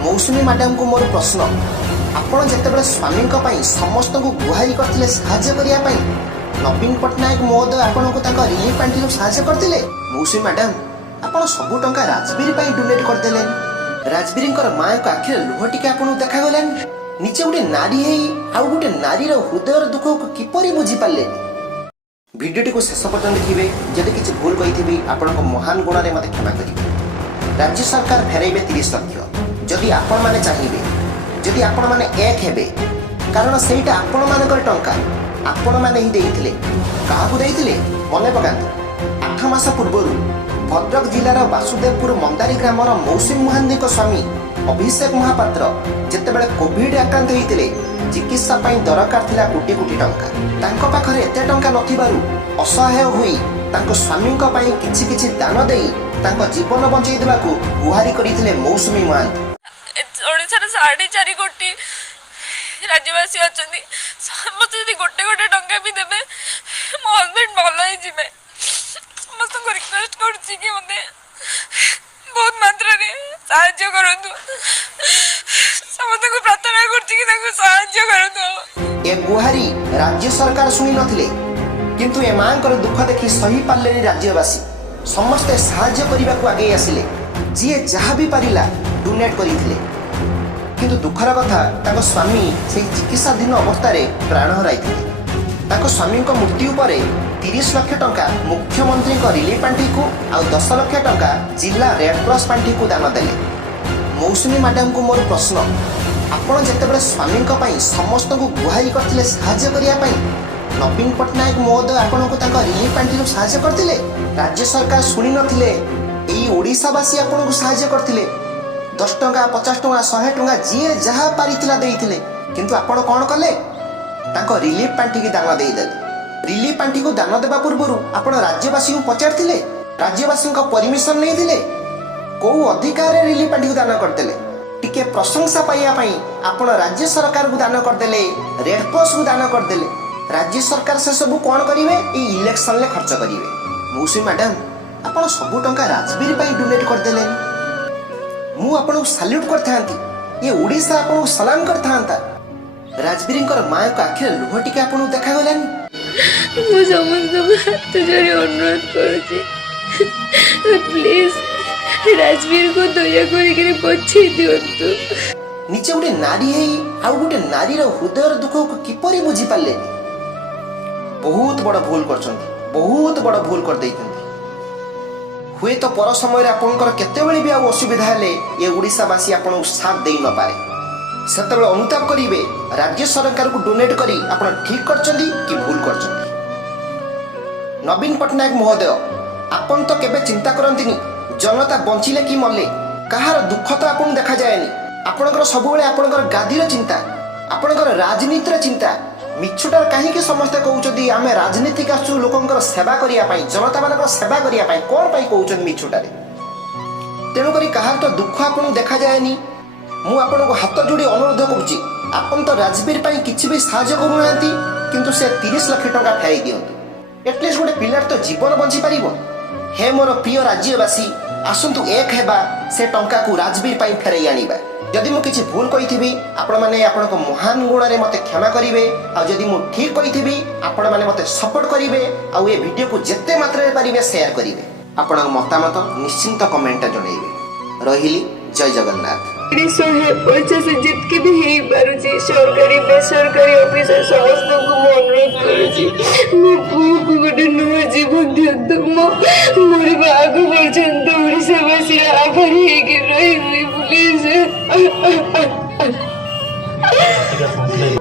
मौसुमी madam को मोर प्रश्न आपण जितेबाला स्वामी समस्त को गुहारी करते साहाय्य करने नवीन पट्टनायक महोदय आपण को रिलीफ पांठी साहाय्य करते। मौसुमी मैडम आपण सबू टंका राजबीर डोनेट करदेले। राजबीर माँ को आखिर लुह टिके आपको देखागलानी। निजे गोटे नारी आउ गोटे नारीर हृदय दुख को किपरि बुझी पारे। भिडियोटी को शेष पर्यटन देखिए। जदि किसी भूल कही आपण महान गुण में मत क्षमा करेंगे। राज्य सरकार फेरइबे 30 लाख जदि आपण माने चाहिए, जदि आपण माने एक हेबे, कारण सेटा आपण मानकर टंका आपण माने ही देइथिले। काहाकू देइथिले मने पकांतु। 8 मास पूर्व भद्रक जिलार वासुदेवपुर मंदारी ग्रामर मौसुमी महांदी स्वामी अभिषेक महापात्र जितेबाला कोविड आक्रांत होते चिकित्सा दरकार थिला कोटी कोटी टंका। तांको पाखरे एते टंका नथिबारु असहाय होई तांको स्वामी किछि किछि दान देई तांको जीवन बंचाई देबाकू गुहारी करिथिले मौसुमी महांती। ओडिसा 4.5 कोटी राज्यवासी अछंती। समस्त यदि गोटे गोटे टंका भी देबे मो हस्बैंड भल ही जिबे। समस्त को रिक्वेस्ट करछि कि मते बहुत मात्रा रे साहाय्य करंतु। समस्त को प्रार्थना करछि कि ताको साहाय्य करंतु। ए गुहारी राज्य सरकार सुनी नथिले, किंतु ए मांकर दुख देखि सही पारलेनी राज्यवासी। समस्त साहाय्य करने को आगे आसिले। जी जहाँ भी पारिला डोनेट करिथिले। किंतु दुखर कथा ताको स्वामी से चिकित्साधीन अवस्था प्राण हराइथिले। ताको स्वामी मृत्यु पर 30 लाख टंका मुख्यमंत्री रिलीफ पांठी को आ 10 लाख टंका जिला रेड क्रॉस पांठी को दान देले। मौसुमी मैडम को मोर प्रश्न आपण जितेबाला स्वामी समस्त को गुहारी करते साहाय्य करने नवीन पट्टनायक महोदय आपण को रिलीफ पांठी साहाय्य करते। राज्य सरकार शुणी नथिले, ओडिशावासी आपण को साहाय्य करते। 10 टंका 50 टंका 100 टंका जी जहाँ पारिथिला देइथिले। किंतु आपण कौन कले तांको रिलीफ पांठी की दान देइदेले। रिलीफ पांठी को दान देबा पूर्व आपण राज्यवासी को पचारथिले, राज्यवासी को परमिशन नैथिले। को अधिकार रिलीफ पांठी को दान करदेले। टिके प्रशंसा पाइया पई आपण राज्य सरकार को दान करदेले, रेड क्रॉस को दान करदेले। राज्य सरकार से सब कौन करिवे ई इलेक्शन ले खर्च करिवे। मौसुमी मैडम आपण सबु टंका राजबीर पई डोनेट करदेले। मु आपण सैल्यूट करथांती। ये ओडिसा आपण सलाम करथांता। राजबीर माँ को आखिर लुह टिके आपण देखागलानी। मु समस्त हाथ जोड़ी अनुरोध करुछि, प्लीज राजबीर को दया करिके बचाई दियंतु। निजे गोटे नारी आउ गोटे नारीर हृदय दुख को किपरि बुझी पारे। बहुत बड़ भूल करछंती, बहुत बड़ भूल कर दैछंती। हुए तो पर समय आपनकर केतेबेले भी असुविधा हेले ये ओडिशावासी आपन साथ दे न पारे। सेतेबेले अनुताप करिवे राज्य सरकार को डोनेट करी आपन ठीक करछंती कि भूल करछंती। नवीन पट्टनायक महोदय आपन तो केबे चिंता करंतिनी जनता बंचिले कि मले कहार दुख तो आपन देखा जाएनी। आपनकर सबुबेले आपनकर गादीर चिंता, आपनकर राजनीतिर चिंता। मिछुटार कहीं समस्ते कहते आम राजनीति आसु लोकंकर सेवा करने जनता मान सेवा करने कौन कहते मिछुटारे। तेणुक कहार तो दुख आपको देखा जाएनी। मुझे को हाथ जोड़ी अनुरोध करुच्ची आपन तो राजबीर किसी भी साहाय्य करूना किंतु से 30 लाख टंका फेराई दिंतु। एटलिस्ट गोटे पिलार तो जीवन बंची पार। हे मोर प्रिय राज्यवासी आसतु एक हेबा से टंका को राजबीर फेराई आनिबा। जदि मु किसी भूल कही आपण मैंने आपण महान गुण में मत क्षमा करेंगे। आदि मु ठीक कही आपण मैंने मत सपोर्ट करेंगे। आउ ये वीडियो को जिते मात्रा पारे शेयर करेंगे। आपण मतामत निश्चिंत कमेंट जनइबे। रहिली जय जगन्नाथ। 150 जितके भी हे पारुची सरकारी बेसरकारी ऑफिसर समस्त को अनुरोध करुची मो पुओ को गोटे नुआ जीवन दियंतु। मोर बाग पर्यंत ओडिशावासी आभारी हेकि रहिबी प्लीज।